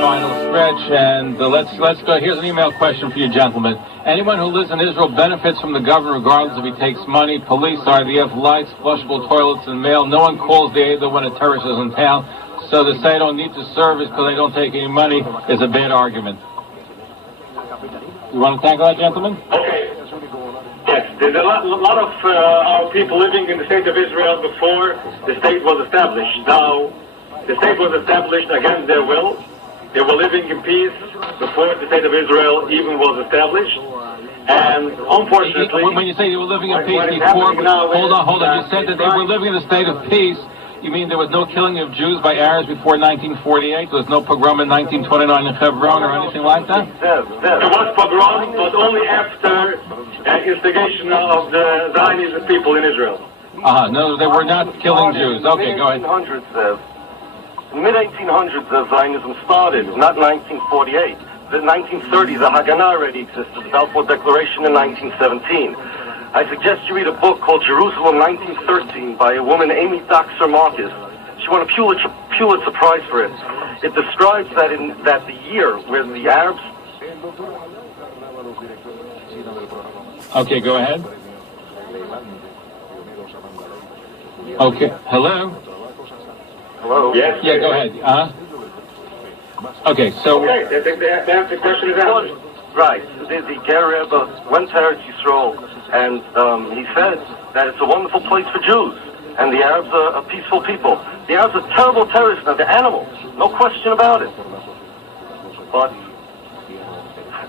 final stretch, and let's go. Here's an email question for you, gentlemen. Anyone who lives in Israel benefits from the government regardless if he takes money. Police, IDF, lights, flushable toilets, and mail. No one calls the aid when a terrorist is in town. So to say I don't need to service because they don't take any money is a bad argument. You want to tackle that, gentlemen? Okay. Yes, there's a lot of our people living in the state of Israel before the state was established. Now, the state was established against their will. They were living in peace before the state of Israel even was established. And unfortunately... When you say you were living in peace before... Hold on. You said that they were living in a state of peace. You mean there was no killing of Jews by Arabs before 1948? There was no pogrom in 1929 in Hebron or anything like that? There was pogrom, but only after instigation of the Zionist people in Israel. No, they were not killing Jews. Okay, go ahead. In the mid-1800s, Zionism started, not 1948. The 1930s, the Haganah already existed, the Balfour Declaration in 1917. I suggest you read a book called Jerusalem 1913 by a woman, Amy Doxer Marcus. She won a Pulitzer Prize for it. It describes that the year where the Arabs... Okay, go ahead. Okay, hello? Hello? Yes? Yeah, go ahead. Okay, so... Okay, the question is answered. Right. The Ger Rebbe went to Eretz Yisrael, and he said that it's a wonderful place for Jews, and the Arabs are a peaceful people. The Arabs are terrible terrorists now. They're animals. No question about it. But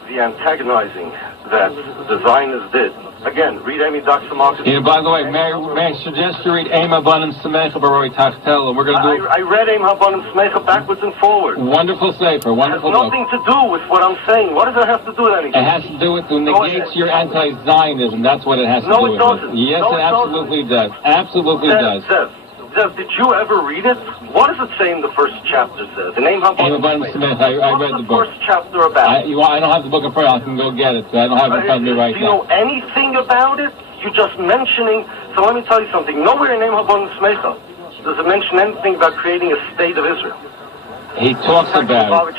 the antagonizing that the Zionists did, again, read Amy Doxer Marcus. Yeah, by the way, may I suggest you read Eim Haban and Samecha Baroi Tachtel, and we're going to do... I read Eim Haban and Samecha backwards and forwards. Wonderful sefer, wonderful book. It has nothing to do with what I'm saying. What does that have to do with anything? It has to do with it negates your anti-Zionism. That's what it has to do with. No, it doesn't. Yes, it absolutely does. Absolutely does. Zev, did you ever read it? What does it say in the first chapter, Zev? The name Haban and Samecha. I read the book. What's the first chapter about? I don't have the book in front of me. I can go get it. So I don't have it in front of me right now. Do you know anything about it? You're just mentioning... So let me tell you something. Nowhere in Eim Haban and Samecha does it mention anything about creating a state of Israel. He talks about it.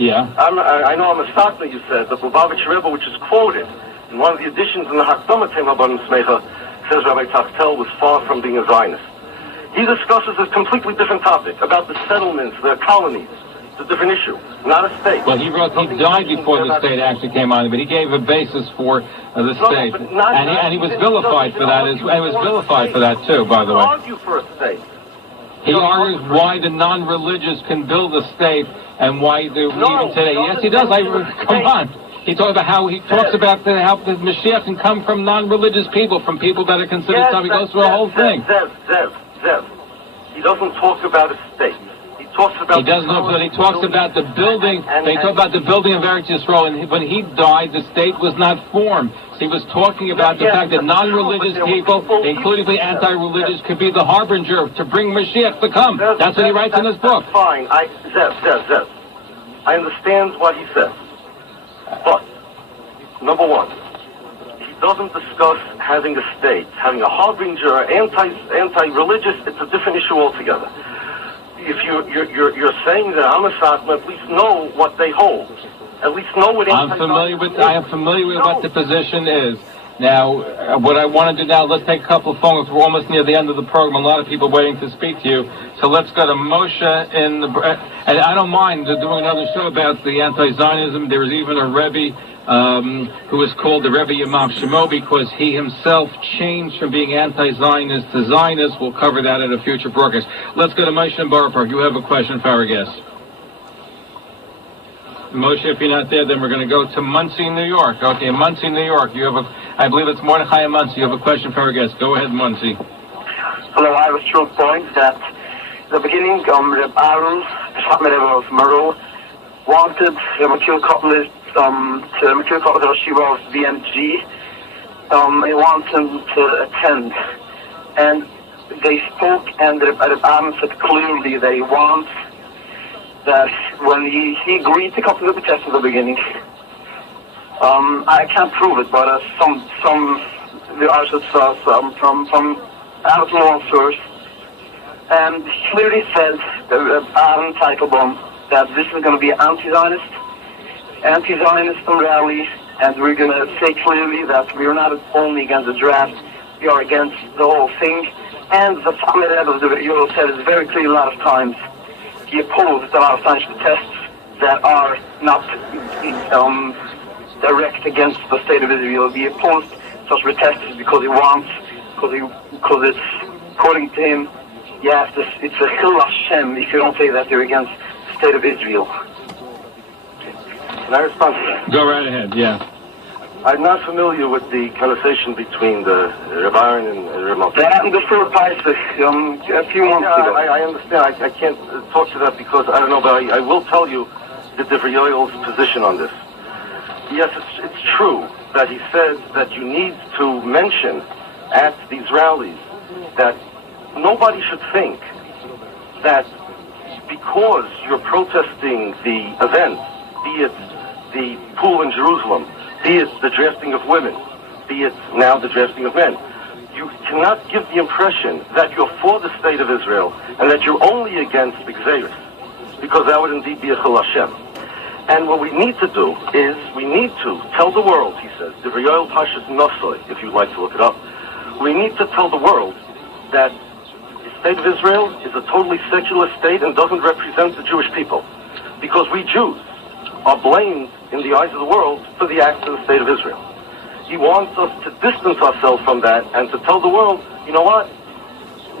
Yeah. I know I'm a Sakna, you said, but Lubavitch Rebbe, which is quoted in one of the editions in the Hakdama Eim Haban and Samecha, says Rabbi Tachtel was far from being a Zionist. He discusses a completely different topic, about the settlements, the colonies. It's a different issue, not a state. Well, he died before the state actually came on, but he gave a basis for the state. And he was vilified for that. He was vilified for that, too, by the way. He argue for a state. He argues why the non-religious can build a state and why even today. Yes, he does. Come on. He talks about how how the Mashiach can come from non-religious people, from people that are considered something. He goes through a whole thing. Zev, he doesn't talk about a state. He talks about... He doesn't know, but he talks about the building. They talk about the building of Eretz Yisrael, and when he died, the state was not formed. So he was talking about the fact that non-religious people, including the anti-religious, could be the harbinger to bring Mashiach to come. That's what he writes in his book. That's fine. Zev. I understand what he says. But, number one, doesn't discuss having a state, having a harbinger, anti-religious. It's a different issue altogether. If you're saying that I'm a Satmar, at least know what they hold. At least know what. I am familiar with what the position is. Now, what I want to do now, let's take a couple of phone calls. We're almost near the end of the program. A lot of people waiting to speak to you. So let's go to Moshe in the... And I don't mind doing another show about the anti-Zionism. There is even a Rebbe who is called the Rebbe Yamav Shemo because he himself changed from being anti-Zionist to Zionist. We'll cover that in a future broadcast. Let's go to Moshe in Borough Park. You have a question for our guest. Moshe, if you're not there, then we're going to go to Muncie, New York. Okay, Muncie, New York. You have I believe it's Mordechai in Muncie. You have a question for our guest. Go ahead, Muncie. Hello, I was to point that the beginning, Reb Aaron, Rebbe of Merle, wanted Makil Kotler to Shiva of VMG. He wanted him to attend. And they spoke, and Reb Aaron said clearly that he wants that when he agreed to come to the test at the beginning. I can't prove it, but the artists from outlaw source, and he clearly said Aaron Teitelbaum that this is going to be an anti-Zionist rally, and we're going to say clearly that we're not only against the draft, we are against the whole thing. And the summit head of the Euro said it very clearly a lot of times. He opposed a lot of times protests that are not direct against the state of Israel. He opposed such protests because it's, according to him, yes, it's a Chil Hashem if you don't say that you're against the state of Israel. Can I respond to that? Go right ahead, yeah. I'm not familiar with the conversation between the Reb Aaron and Reb Malkiel. That happened before Pesach, a few months ago. I understand. I can't talk to that because I don't know, but I will tell you the Divrei Yoel's position on this. Yes, it's true that he says that you need to mention at these rallies that nobody should think that because you're protesting the event, be it the pool in Jerusalem, be it the drafting of women, be it now the drafting of men, you cannot give the impression that you're for the state of Israel and that you're only against the Gzeiros, because that would indeed be a Chil Hashem. And what we need to do is we need to tell the world, he says, Divrei Yoel Pashas Nosoi, if you'd like to look it up, we need to tell the world that the state of Israel is a totally secular state and doesn't represent the Jewish people, because we Jews are blamed in the eyes of the world for the acts of the state of Israel. He wants us to distance ourselves from that and to tell the world, you know what,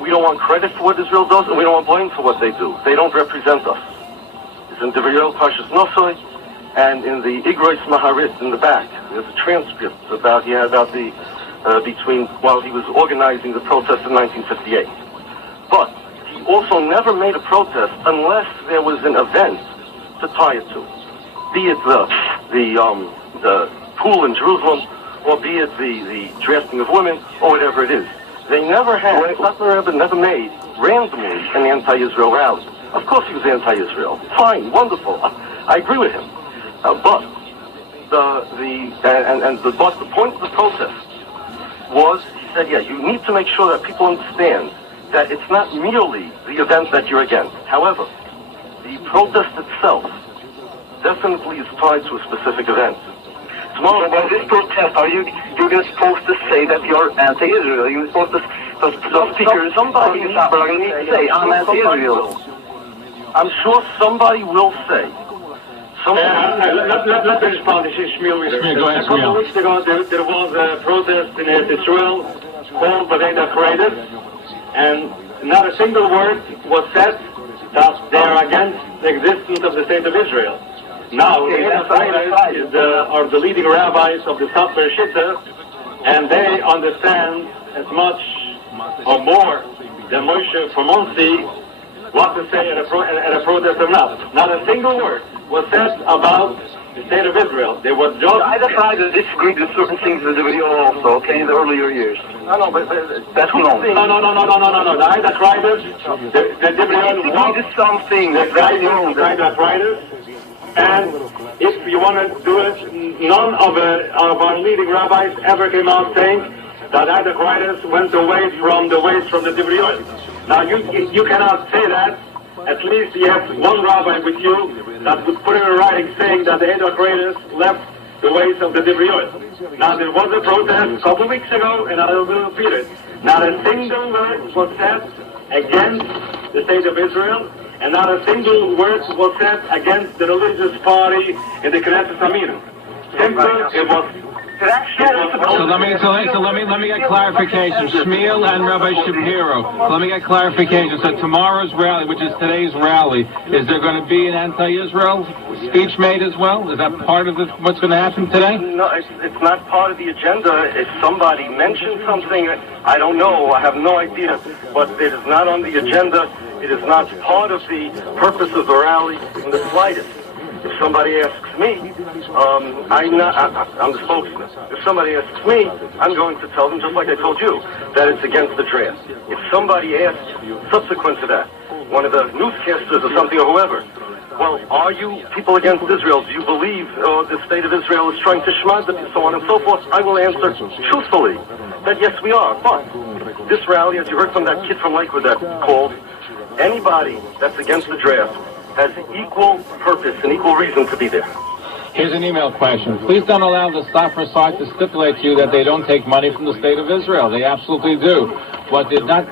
we don't want credit for what Israel does and we don't want blame for what they do. They don't represent us. It's in Divrei Yoel Pashas Nosoi and in the Igrois Maharit in the back. There's a transcript about the between while he was organizing the protest in 1958. But he also never made a protest unless there was an event to tie it to. Be it the pool in Jerusalem, or be it the drafting of women, or whatever it is. They never had, Satmar Rebbe never made randomly an anti-Israel rally. Of course he was anti-Israel. Fine, wonderful. I agree with him. But the point of the protest was, he said, yeah, you need to make sure that people understand that it's not merely the event that you're against. However, the protest itself definitely is tied to a specific event. Tomorrow, by this protest, you're supposed to say that you're anti-Israel? You're supposed to, some speakers, somebody need to say, I'm anti-Israel. I'm sure somebody will say. Let me respond. This is Shmuel. Go ahead, a couple of weeks ago, there was a protest in Israel called by the creators, and not a single word was said that they are against the existence of the state of Israel. Now, the Eidach are the leading rabbis of the Satmar Shitta, and they understand as much or more than Moshe from Monsi what to say at a protest or not. Not a single word was said about the state of Israel. They were just... I tried to disagree with certain things in the video also, okay, in the earlier years. No, but that's no. No. The Eidach writers, the disagree with something. The Eidach writers. And if you want to do it, none of our leading rabbis ever came out saying that Eidach writers went away from the ways from the Divrei Yoel. Now you cannot say that. At least you have one rabbi with you that would put in writing saying that the Eidach writers left the ways of the Divrei Yoel. Now there was a protest a couple of weeks ago, and I will repeat it. Not a single word was said against the state of Israel. And not a single word was said against the religious party in the Knesset Aminu. Simple, it was... So let me get clarification. Shmuel and Rabbi Shapiro. Let me get clarification. So tomorrow's rally, which is today's rally, is there going to be an anti-Israel speech made as well? Is that part of what's going to happen today? No, it's not part of the agenda. If somebody mentioned something, I don't know. I have no idea. But it is not on the agenda. It is not part of the purpose of the rally in the slightest. If somebody asks me, I'm the spokesman. If somebody asks me, I'm going to tell them, just like I told you, that it's against the draft. If somebody asks, subsequent to that, one of the newscasters or something or whoever, well, are you people against Israel? Do you believe the state of Israel is trying to shmad them, and so on and so forth? I will answer truthfully that yes, we are. But this rally, as you heard from that kid from Lakewood that called, anybody that's against the draft has equal purpose and equal reason to be there. Here's an email question. Please don't allow the Stafford side to stipulate to you that they don't take money from the state of Israel. They absolutely do. What they're not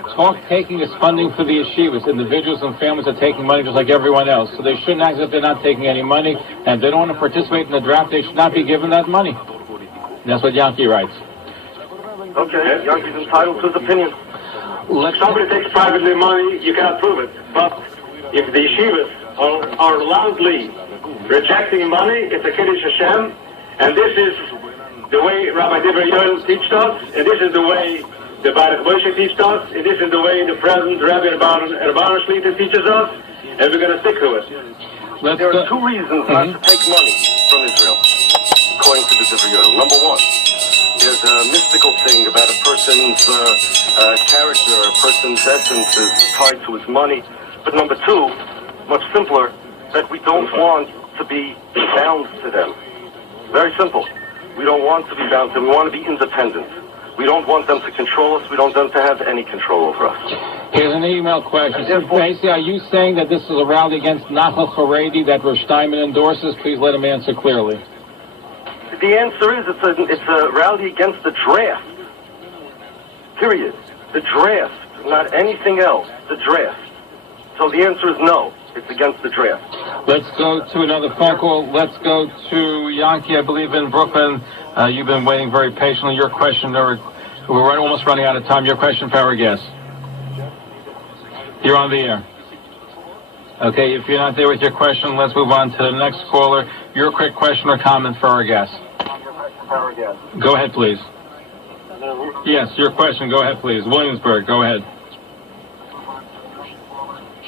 taking is funding for the yeshivas. Individuals and families are taking money just like everyone else. So they shouldn't act as if they're not taking any money. And if they don't want to participate in the draft, they should not be given that money. That's what Yankee writes. Okay, Yankee's entitled to his opinion. If somebody takes privately money, you cannot prove it. But if the yeshivas are loudly rejecting money, it's a Kiddush Hashem, and this is the way Rabbi Divrei Yoel teaches us, and this is the way the Baruch Moshe teaches us, and this is the way the present Rabbi Rabban Shlita teaches us, and we're going to stick to it. There are two reasons not to take money from Israel, according to the Divrei Yoel. Number one, there's a mystical thing about a person's character, a person's essence is tied to his money. But number two, much simpler, that we don't want to be bound to them. Very simple. We don't want to be bound to them. We want to be independent. We don't want them to control us. We don't want them to have any control over us. Here's an email question. Basically, are you saying that this is a rally against Nachal Haredi that Rosh Steinman endorses? Please let him answer clearly. The answer is it's a rally against the draft. Period. The draft, not anything else. The draft. So the answer is no. It's against the draft. Let's go to another phone call. Let's go to Yankee, I believe, in Brooklyn. You've been waiting very patiently. Your question, we're almost running out of time. Your question for our guest. You're on the air. Okay, if you're not there with your question, let's move on to the next caller. Your quick question or comment for our guest. Go ahead, please. Yes, your question. Go ahead, please. Williamsburg, go ahead.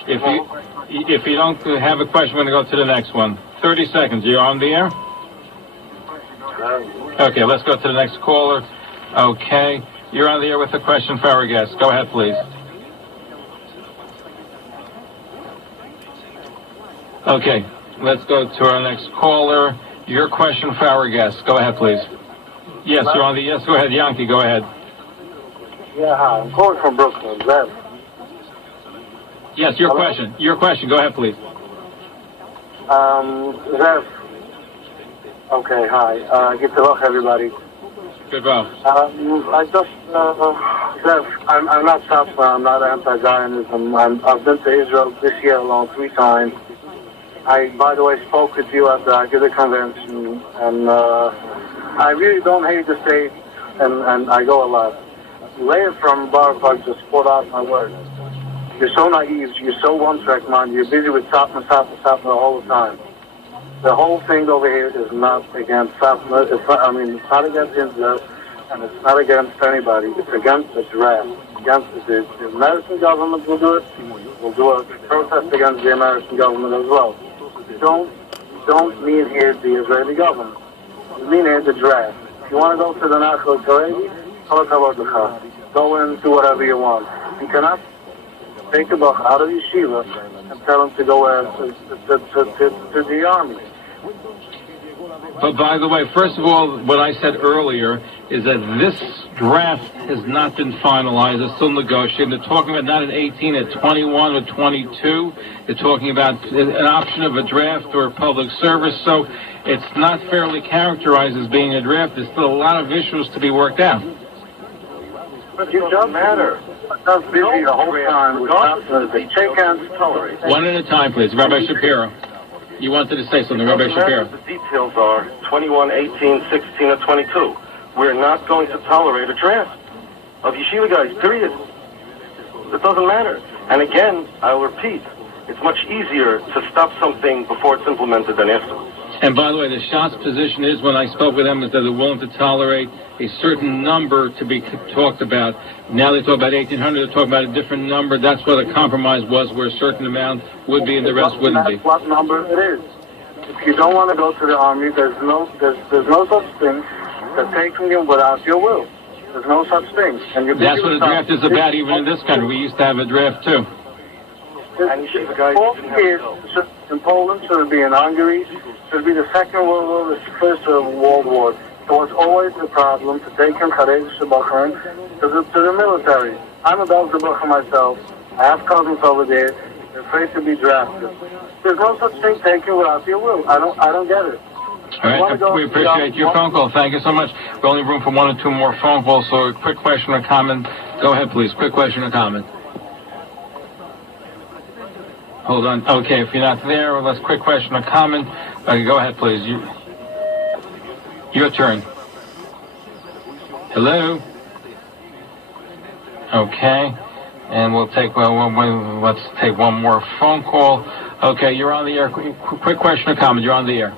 If you don't have a question, we're going to go to the next one. 30 seconds. You're on the air? Okay, let's go to the next caller. Okay. You're on the air with a question for our guest. Go ahead, please. Okay. Let's go to our next caller. Your question for our guest. Go ahead, please. Yes, you're on the... Yes, go ahead. Yankee, go ahead. Yeah, hi. I'm calling from Brooklyn. Zev. Yes, your question. Your question. Go ahead, please. Zev. Okay, hi. Good to luck, everybody. Good luck. I just, Zev, I'm not South, I'm not anti-Zionism. I've been to Israel this year alone 3 times. I, by the way, spoke with you at the Agida convention, and I really don't hate the state, and I go a lot. Leah from Baruch just poured out my words. You're so naive, you're so one-track mind, you're busy with Satmar all the time. The whole thing over here is not against Satmar, it's not against Israel, and it's not against anybody. It's against the draft. Against the American government will do it. We'll do a protest against the American government as well. Don't mean here the Israeli government. You mean here the draft. If you want to go to the Nachal Haredi, go in and do whatever you want. You cannot take a buck out of yeshiva and tell him to go to the army. But by the way, first of all, what I said earlier is that this draft has not been finalized. It's still negotiating. They're talking about not at 18, at 21 or 22. They're talking about an option of a draft or public service. So it's not fairly characterized as being a draft. There's still a lot of issues to be worked out. But it doesn't matter. I'm busy the whole time with something. Shake hands, tolerate. One at a time, please. Rabbi Shapiro. You wanted to say something, Rabbi Shapiro. The details are 21, 18, 16, or 22. We're not going to tolerate a draft of yeshiva guys, period. It doesn't matter. And again, I'll repeat, it's much easier to stop something before it's implemented than afterwards. And by the way, the Shas position is, when I spoke with them, is that they're willing to tolerate a certain number to be talked about. Now they talk about 1,800, they're talking about a different number. That's what a compromise was, where a certain amount would be and the rest wouldn't be. What number it is. If you don't want to go to the army, there's no such thing as taking you without your will. There's no such thing. And that's what a draft is about, even in this country. We used to have a draft, too. In Poland, should it be in Hungary, should it be the Second World War, the First World War. So it's always a problem to take him to the military. I'm a Belgian Bacher myself. I have cousins over there. They're afraid to be drafted. There's no such thing taken without your will. I don't get it. All right, we appreciate your phone call. Thank you so much. We're only room for one or two more phone calls, so a quick question or comment. Go ahead, please. Quick question or comment. Hold on. Okay, if you're not there, well, let's quick question or comment. Go ahead, please. Your turn. Hello? Okay. And we'll take, let's take one more phone call. Okay, you're on the air. Quick question or comment. You're on the air.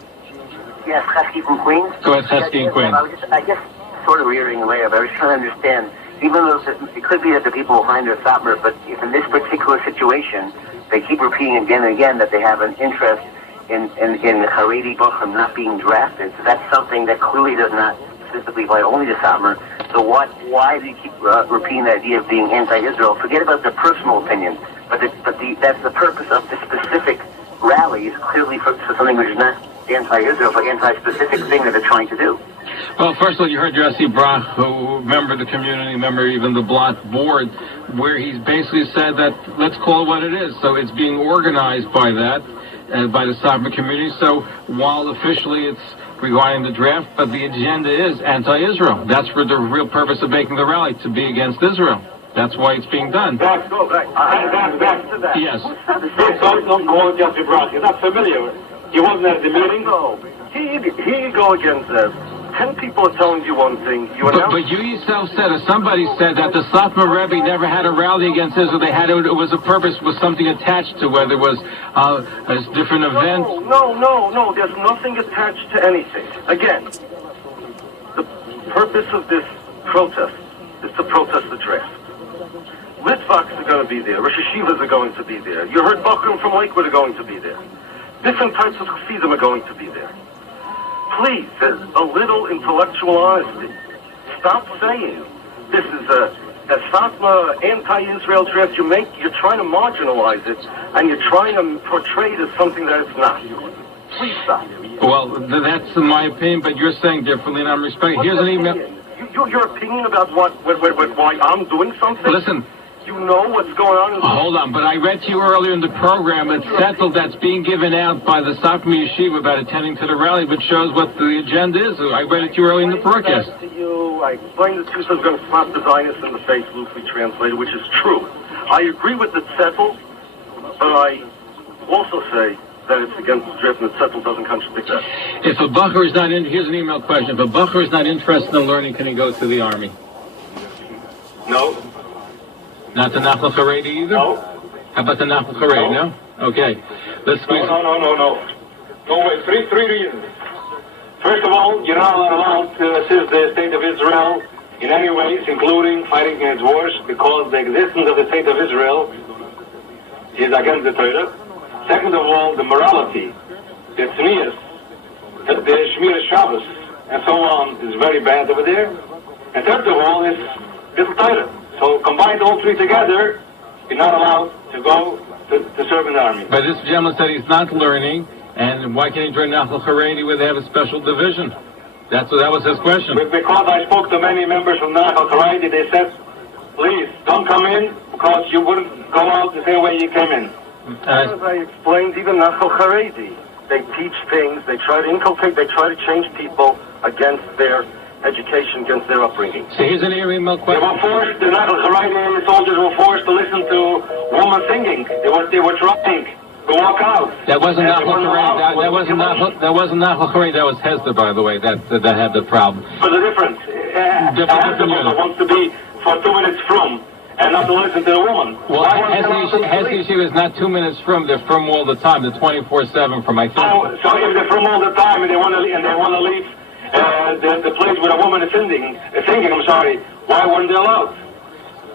Yes, Husky from Queens. Go ahead, Husky and Queens. I guess sort of reiterating away, but I was trying to understand, even though it could be that the people behind their Satmar, but if in this particular situation, they keep repeating again and again that they have an interest in Haredi Bochum not being drafted, so that's something that clearly does not specifically apply only to Satmar. So why do you keep repeating the idea of being anti-Israel? Forget about their personal opinion, but that's the purpose of the specific rally is clearly for something which is not anti-Israel, but anti-specific thing that they're trying to do. Well, first of all, you heard Jesse Brock, who member of the community, member even the block board, where he's basically said that let's call it what it is. So it's being organized by that, by the Satmar community. So while officially it's regarding the draft, but the agenda is anti-Israel. That's for the real purpose of making the rally, to be against Israel. That's why it's being done. Back to that. Yes. Don't call Jesse Brock. You're not familiar. You wasn't at the meeting? No. Here you go again, says. 10 people are telling you one thing. But you yourself said, or somebody said, that the Satmar Rebbe never had a rally against Israel. They had it was a purpose, was something attached to, whether it was a different event. No. There's nothing attached to anything. Again, the purpose of this protest is to protest the draft. Litvaks are going to be there. Rosh Hashivas are going to be there. You heard Bachram from Lakewood are going to be there. Different types of Chassidim are going to be there. Please, there's a little intellectual honesty. Stop saying this is a Satmar anti-Israel draft. You're trying to marginalize it, and you're trying to portray it as something that it's not. Please stop. Well, that's my opinion, but you're saying differently, and I'm respecting. Here's an email. Your opinion about why I'm doing something? Listen. You know what's going on? Hold on, but I read to you earlier in the program it's settled that's being given out by the Satmar Yeshiva about attending to the rally, which shows what the agenda is. I read it to you earlier in the broadcast. I explained that Tusa is going to slap the Zionists in the face, loosely translated, which is true. I agree with it settled, but I also say that it's against the drift, and the settled doesn't contradict that. If a Bacher is not in, here's an email question. If a Bacher is not interested in learning, can he go to the army? No. Not the Nachal Haredi either? No. How about the Nachal Haredi? No? Okay. Let's squeeze. No. No, three reasons. First of all, you're not allowed to assist the state of Israel in any ways, including fighting against wars, because the existence of the state of Israel is against the Torah. Second of all, the morality, the tznius, the Shmir Shabbos, and so on, is very bad over there. And third of all is little Torah. So combine all three together, you're not allowed to go to serve in the army. But this gentleman said he's not learning, and why can't he join Nachal Haredi where they have a special division? That was his question. Because I spoke to many members from Nachal Haredi, they said, please, don't come in, because you wouldn't go out the same way you came in. As I explained, even Nachal Haredi, they teach things, they try to inculcate, they try to change people against their education, against their upbringing. So here's an email question. They were forced, the Nachal Haredi soldiers were forced to listen to women singing. They were trying to walk out. That wasn't Nachal Haredi. That wasn't Nachal Haredi. That was Hesder, by the way. That had the problem. But the difference. Hesder wants to be for 2 minutes from, and not to listen to the woman. Well, Hesder Yeshiva is not 2 minutes from. They're from all the time. They're 24/7 from. I think. So if they're from all the time and they want to leave the place where a woman is singing, why weren't they allowed?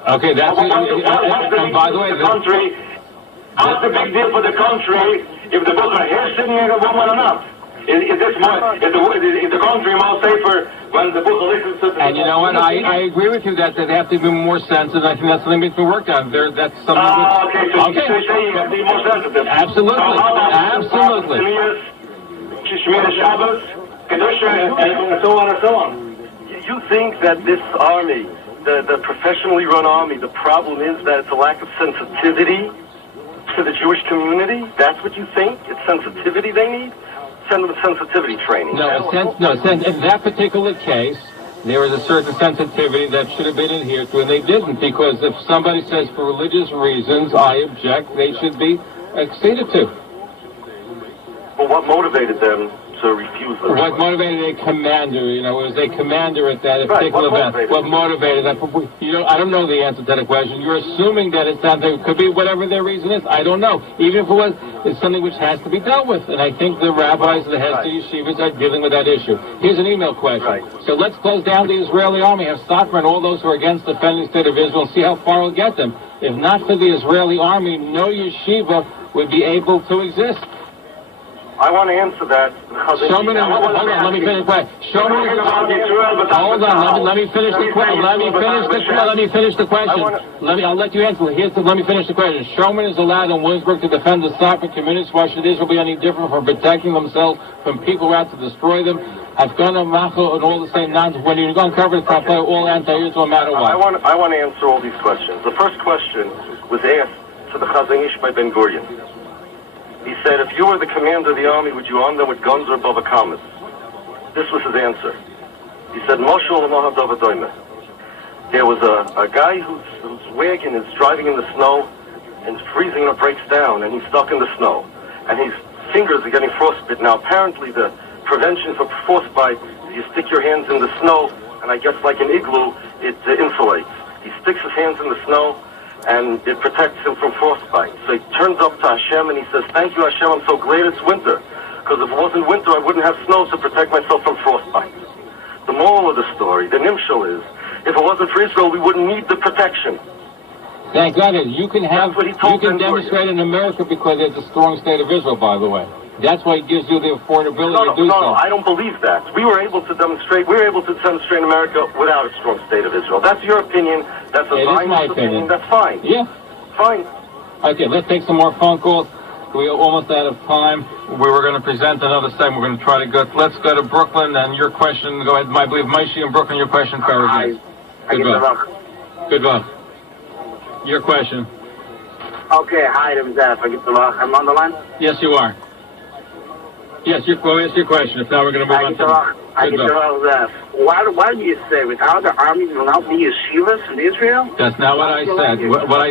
Okay, that's and by the way, country. What's the big deal for the country if the Bukha is singing a woman or not? Is the country more safer when the Bukha listens to the And you know what? I agree with you that they have to be more sensitive. I think that's something that's been worked on. That's something. Okay, so you say you have to be more sensitive. Absolutely. Absolutely. Shmir Shabbos, Kedusha, and so on and so on. You think that this army, the professionally run army, the problem is that it's a lack of sensitivity for the Jewish community? That's what you think? It's sensitivity they need? Send them sensitivity training. In that particular case, there was a certain sensitivity that should have been adhered to, and they didn't, because if somebody says for religious reasons, I object, they should be acceded to. Well, what motivated them to refuse the request? What motivated a commander? It was a commander at that particular event. What motivated that? I don't know the answer to that question. You're assuming that it's something. It could be whatever their reason is. I don't know. Even if it was, it's something which has to be dealt with. And I think the rabbis, the heads of yeshivas are dealing with that issue. Here's an email question. Right. So let's close down the Israeli army, have Stockmer and all those who are against defending the state of Israel, and see how far we'll get them. If not for the Israeli army, no yeshiva would be able to exist. I want to answer that. Hold on, let me finish the question. Hold on, let me finish the question. Let me finish the question. I'll let you answer. Let me finish the question. Showman is allowed in Williamsburg to defend the Stockman communities. Why should Israel be any different from protecting themselves from people who are out to destroy them? Afghana, Macho, and all the same nonsense. When you're going to cover the top player, all anti-Israel, no matter what. I want to answer all these questions. The first question was asked to the Chazon Ish by Ben Gurion. He said, if you were the commander of the army, would you arm them with guns or bava-kamas? This was his answer. He said, Moshe L'maha Davadoime. There was a guy whose wagon is driving in the snow and it's freezing and it breaks down and he's stuck in the snow. And his fingers are getting frostbite. Now, apparently the prevention for frostbite is you stick your hands in the snow and I guess like an igloo, it insulates. He sticks his hands in the snow and it protects him from frostbite. So he turns up to Hashem and he says, thank you Hashem, I'm so glad it's winter. Because if it wasn't winter, I wouldn't have snow to protect myself from frostbite. The moral of the story, the nimshal is, if it wasn't for Israel, we wouldn't need the protection. Thank God. You can demonstrate in America because there's a strong state of Israel, by the way. That's why it gives you the affordability to do so. No, I don't believe that. We were able to demonstrate in America without a strong state of Israel. That's your opinion. That's a Zionist opinion. That's fine. Yeah. Fine. Okay, let's take some more phone calls. We're almost out of time. We were going to present another segment. We're going to try to go. Let's go to Brooklyn and your question. Go ahead. I believe Maishi in Brooklyn. Your question, Farah. Good luck. Your question. Okay, hi, I'm on the line? Yes, you are. Yes, go ask your question. If not, we're going to move on to why do you say without the army will not be yeshivas in Israel? That's not what I said. What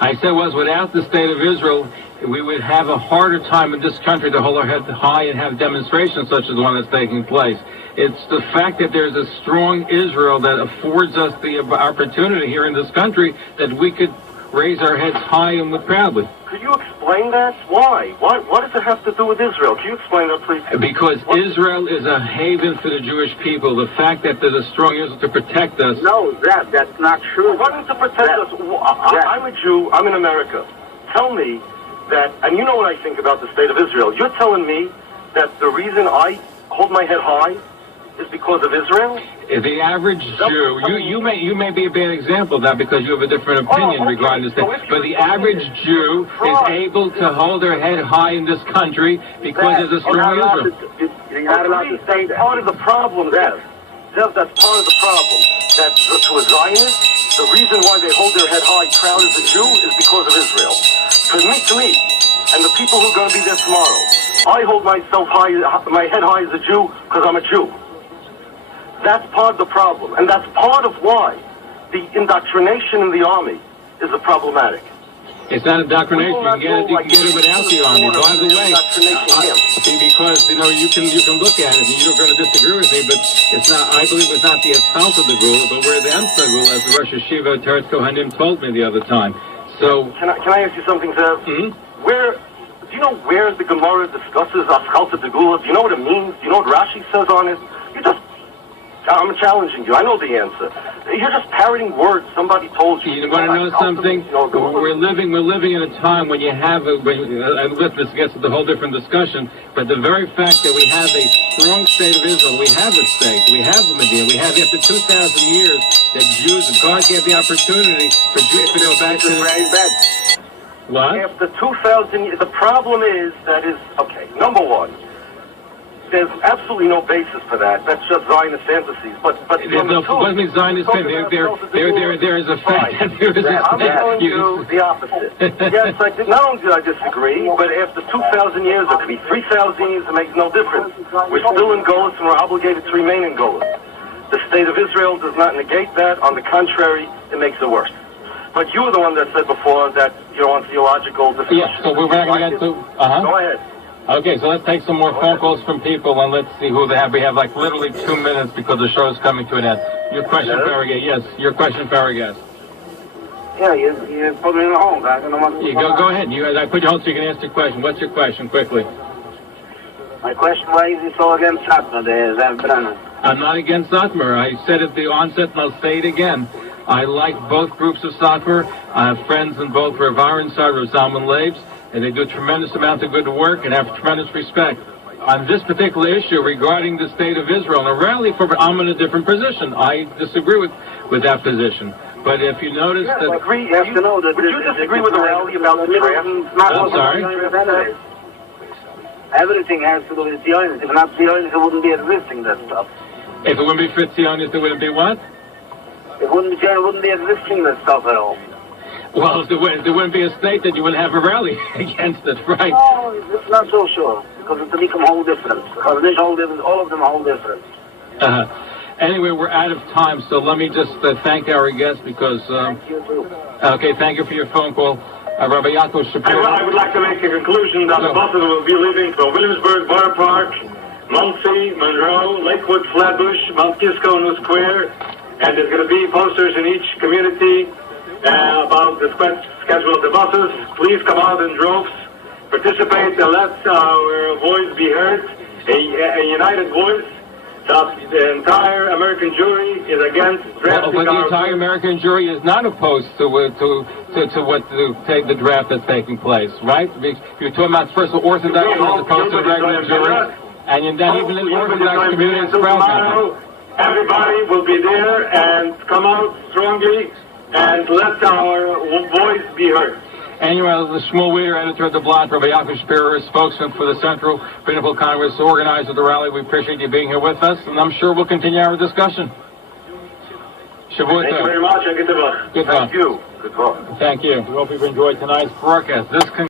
I said was without the state of Israel, we would have a harder time in this country to hold our head high and have demonstrations such as the one that's taking place. It's the fact that there's a strong Israel that affords us the opportunity here in this country that we could raise our heads high and proudly. Could you explain that? Why? What does it have to do with Israel? Can you explain that, please? Because Israel is a haven for the Jewish people. The fact that there's a strong Israel to protect us. No, that's not true. What is to protect us? I'm a Jew. I'm in America. Tell me that, and you know what I think about the state of Israel. You're telling me that the reason I hold my head high is because of Israel? The average Jew, you may be a bad example of that because you have a different opinion regarding this thing. But the average Jew is able to hold their head high in this country because there's a strong Israel. You're not allowed to say that. Part of the problem, Zev, that's part of the problem. That to a Zionist, the reason why they hold their head high, proud as a Jew, is because of Israel. To me, and the people who are going to be there tomorrow, I hold myself high, my head high as a Jew because I'm a Jew. That's part of the problem, and that's part of why the indoctrination in the army is problematic. It's not indoctrination. You can get it without the army. By the way, because you can look at it, and you're going to disagree with me, but it's not. I believe it's not the assault of the Gula, but we're the Emsa Gula, as the Rosh Hashiva Teretz Kohanim told me the other time. So can I ask you something, Zev? Mm-hmm. Do you know where the Gemara discusses assault of the Gula? Do you know what it means? Do you know what Rashi says on it? I'm challenging you. I know the answer. You're just parroting words somebody told you. You want to know something? We're living in a time when you have this gets to the whole different discussion. But the very fact that we have a strong state of Israel, we have a state, we have a Medina, we have after 2,000 years that Jews, God gave the opportunity for Jews to go back to the What? After 2,000 years, the problem is number one. there's absolutely no basis for that. That's just Zionist fantasies. But What does mean Zionist fantasy? There is a fact that there is a I'm telling you the opposite. Yes, not only do I disagree, but after 2,000 years, it could be 3,000 years, it makes no difference. We're still in Golis, and we're obligated to remain in Golis. The state of Israel does not negate that. On the contrary, it makes it worse. But you were the one that said before that you want theological discussion. Yeah, so we're not going to get to... Go ahead. Okay, so let's take some more phone calls from people, and let's see who they have. We have like literally 2 minutes because the show is coming to an end. Your question, Farragut. Yes, your question, Farragut. Yeah, you put me in the hole. I don't know what... You go ahead. I put you on so you can ask your question. What's your question, quickly? My question, why is he so against Satmar, the Brenner? I'm not against Satmar. I said at the onset, and I'll say it again. I like both groups of Satmar. I have friends in both Rav Aronside, Rav Zalman Leibs, and they do a tremendous amount of good work and have tremendous respect. On this particular issue regarding the state of Israel, and a rally for, I'm in a different position. I disagree with that position. But if you notice that... Agree, you have to know that... Would you disagree with the rally about the draft? I'm sorry? Everything has to do with Zionists. If not Zionists, it wouldn't be existing, that stuff. If it wouldn't be fit Zionists, it wouldn't be what? It wouldn't be existing, that stuff at all. Well, if there wouldn't be a state, that you wouldn't have a rally against it, right? No, it's not so sure, because it's become whole different. Because this whole different, all of them are whole different. Anyway, we're out of time, so let me just thank our guests because... Thank you, too. Okay, thank you for your phone call. Rabbi Yaakov Shapiro. I would like to make a conclusion that the buses will be leaving for Williamsburg, Borough Park, Muncie, Monroe, Lakewood, Flatbush, Mount Kisco, New Square, and there's going to be posters in each community about the schedule of the buses. Please come out in droves, participate, and let our voice be heard, a united voice. The entire American jury is against drafting. But the entire American jury is not opposed to take the draft that's taking place, right? You're talking about first of all, Orthodox as opposed to the regular jury, and then even in the Orthodox community, it's proud. Everybody will be there and come out strongly and let our voice be heard. Anyway, the Shmuel Weeder, editor of the blog, Rabbi Yaakov Shapiro, spokesman for the Central Rabbinical Congress, organizer of the rally. We appreciate you being here with us, and I'm sure we'll continue our discussion. Shavuot. Thank you very much, and good luck. Good luck. Thank you. Good luck. Thank you. We hope you've enjoyed tonight's broadcast. This